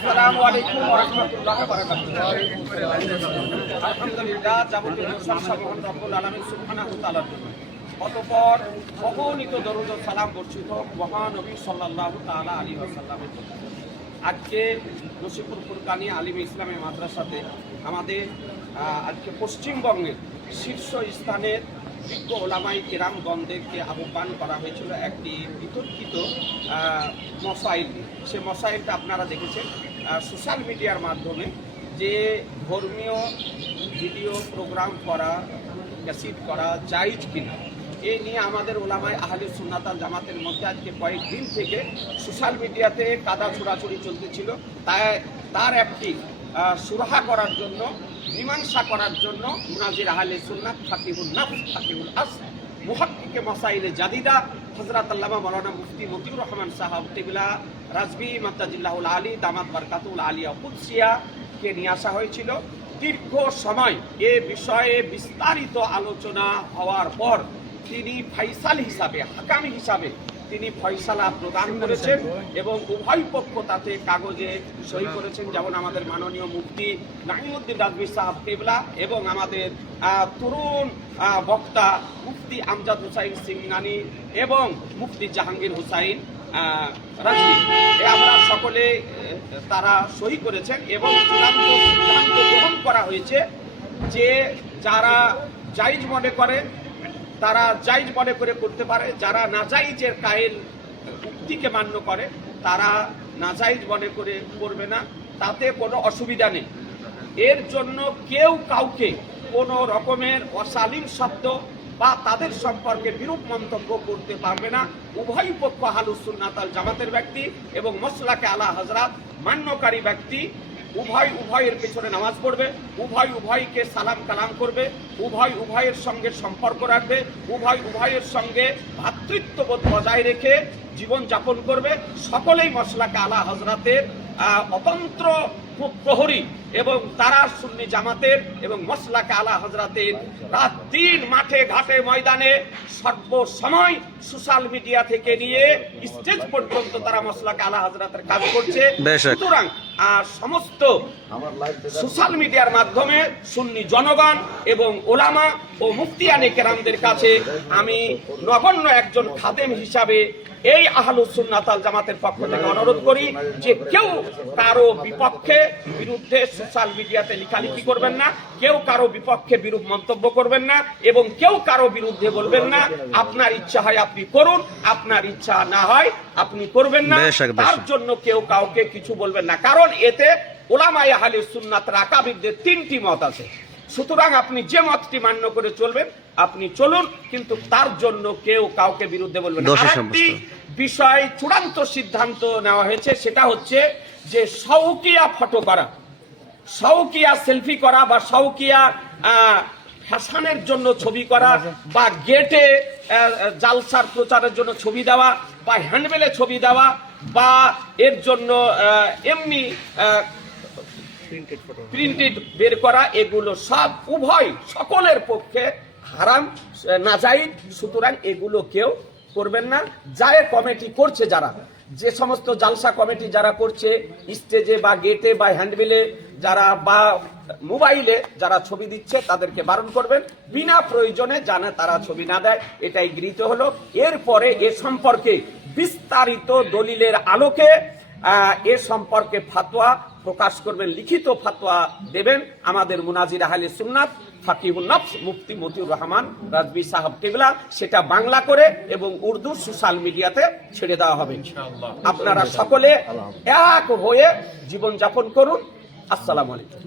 আসসালামু আলাইকুম ওয়া রাহমাতুল্লাহি ওয়া বারাকাতুহু। আলহামদুলিল্লাহ, যাবতীয় প্রশংসা মহান রব্বুল আলামিন সুবহানাহু ওয়া তাআলার জন্য। অতঃপর অগণিত দরুদ ও সালাম বর্ষিত মহানবী সাল্লাল্লাহু তাআলা আলাইহি ওয়াসাল্লামের জন্য। আজকে নসিপুর ফুরকানি আলিম ইসলামী মাদ্রাসাতে আমাদের আজকে পশ্চিমবঙ্গের শীর্ষ স্থানের বিজ্ঞ ওলামাই কেরামগণদেরকে আহ্বান করা হয়েছিল একটি বিতর্কিত মসাইল। সে মসাইলটা আপনারা দেখেছেন সোশ্যাল মিডিয়ার মাধ্যমে, যে ধর্মীয় ভিডিও প্রোগ্রাম করা, ক্যাসেট করা জায়েজ কিনা, এই নিয়ে আমাদের ওলামায়ে আহলে সুন্নাত ওয়াল জামাতের মধ্যে আজকে কয়েকদিন থেকে সোশ্যাল মিডিয়াতে কাদা ছোড়াছুড়ি চলতেছিল। তার একটি সুরাহা করার জন্য, মীমাংসা করার জন্য মুনাজির আহলে সুন্নাত ফাকিহুন নাফস ফাকিহুল আসর মুহাক্কিকে মাসাইলে জাদিদা হযরত আল্লামা মাওলানা মুফতি মতিউর রহমান সাহেব কিবলা রাজবি মাদ্দাজিল্লাহুল আলী দামাত বারকাতুল আলিয়া কুদসিয়া কে নিয়ে আসা হয়েছিল। দীর্ঘ সময় এ বিষয়ে বিস্তারিত আলোচনা হওয়ার পর তিনি ফাইসাল হিসাবে, হাকাম হিসাবে তিনি ফয়সালা প্রদান করেছেন এবং উভয় পক্ষ তাতে কাগজে সই করেছেন। যেমন আমাদের মাননীয় মুফতি নাঈমউদ্দিন রাজবি সাহেব কিবলা এবং আমাদের তরুণ বক্তা মুফতি আমজাদ হুসাইন সিংনানি এবং মুফতি জাহাঙ্গীর হুসাইন রাজবি, আমরা সকলে তারা সই করেছেন এবং চূড়ান্ত সিদ্ধান্ত গ্রহণ করা হয়েছে যে যারা জায়েজ মনে করে তারা জায়েজ মনে করে করতে পারে, যারা নাজায়েজের কায়েল উক্তিকে মান্য করে তারা নাজায়েজ মনে করে করবে না, তাতে কোনো অসুবিধা নেই। এর জন্য কেউ কাউকে কোনো রকমের অশালীন শব্দ বা তাদের সম্পর্কে বিরূপ মন্তব্য করতে পারবে না। উভয় পক্ষ আহলুস সুন্নাত ওয়াল জামাতের ব্যক্তি এবং মাসলাকে আলা হযরত মান্যকারী ব্যক্তি উভয়ের পেছনে নামাজ পড়বে, উভয়কে সালাম কালাম করবে, উভয়ের সঙ্গে সম্পর্ক রাখবে, উভয়ের সঙ্গে ভ্রাতৃত্ববোধ বজায় রেখে জীবন যাপন করবে। সকলেই মাসলাকে আলা হযরতের অতন্ত্র প্রহরী এবং তারা সুন্নি জামাতের এবং মাসলাকে আলা হযরতের রাত দিন মাঠে ঘাটে ময়দানে সর্বসময় সোশ্যাল মিডিয়া থেকে নিয়ে স্টেজ পর্যন্ত তারা মাসলাকে আলা হযরতের কাজ করছে। সুতরাং সমস্ত সোশ্যাল মিডিয়ার মাধ্যমে সুন্নি জনগণ এবং ওলামা ও মুফতিয়ানে কেরামদের কাছে আমি নগণ্য একজন খাদেম হিসাবে এই আহলুস সুন্নাত ওয়াল জামাতের পক্ষ থেকে অনুরোধ করি যে কেউ কারো বিপক্ষে বিরুদ্ধে সোশ্যাল মিডিয়াতে লেখালেখি করবেন না, কেউ কারো বিপক্ষে বিরূপ মন্তব্য করবেন না এবং কেউ কারো বিরুদ্ধে বলবেন না। আপনার ইচ্ছা হয় আপনি করুন, আপনার ইচ্ছা না হয় আপনি করবেন না। তার জন্য কেউ কাউকে কিছু বলবেন না, কারণ এতে ওলামায়ে আহলে সুন্নাতের আকাবিরদের তিনটি মত আছে। সুতরাং আপনি যে মতটি মান্য করে চলবেন আপনি চলুন, কিন্তু তার জন্য কেউ কাউকে বিরুদ্ধে বলবেন না। আরেকটি বিষয় চূড়ান্ত সিদ্ধান্ত নেওয়া হয়েছে, সেটা হচ্ছে যে শৌকিয়া ফটো করা, শৌকিয়া সেলফি করা বা শৌকিয়া ফ্যাশনের জন্য ছবি করা বা গেটে জালসার প্রচারের জন্য ছবি দেওয়া বা হ্যান্ডবেলে ছবি দেওয়া বা এর জন্য এমনি প্রিন্টেড বের করা, এগুলো সব সকলের পক্ষে হারাম, নাজায়েজ। সুতরাং এগুলো কেউ করবেন না। যারা কমিটি করছে, যে সমস্ত জালসা কমিটি যারা করছে স্টেজে বা গেটে বা হ্যান্ডবিলে যারা বা মোবাইলে যারা ছবি দিচ্ছে তাদেরকে বারণ করবেন, বিনা প্রয়োজনে জানে তারা ছবি না দেয়। এটাই গৃহীত হলো। এরপরে এ সম্পর্কে বিস্তারিত দলিলের আলোকে এ সম্পর্কে ফাতোয়া প্রকাশ করবেন, লিখিত ফাতোয়া দেবেন আমাদের মুনাজির আহলে সুন্নাত ফাকিহুন নাফস মুফতি মতিউর রহমান রাজবি সাহেব কিবলা। সেটা বাংলা করে এবং উর্দু সোশ্যাল মিডিয়াতে ছেড়ে দেওয়া হবে। আপনারা সকলে এক হয়ে জীবন যাপন করুন। আসসালামু আলাইকুম।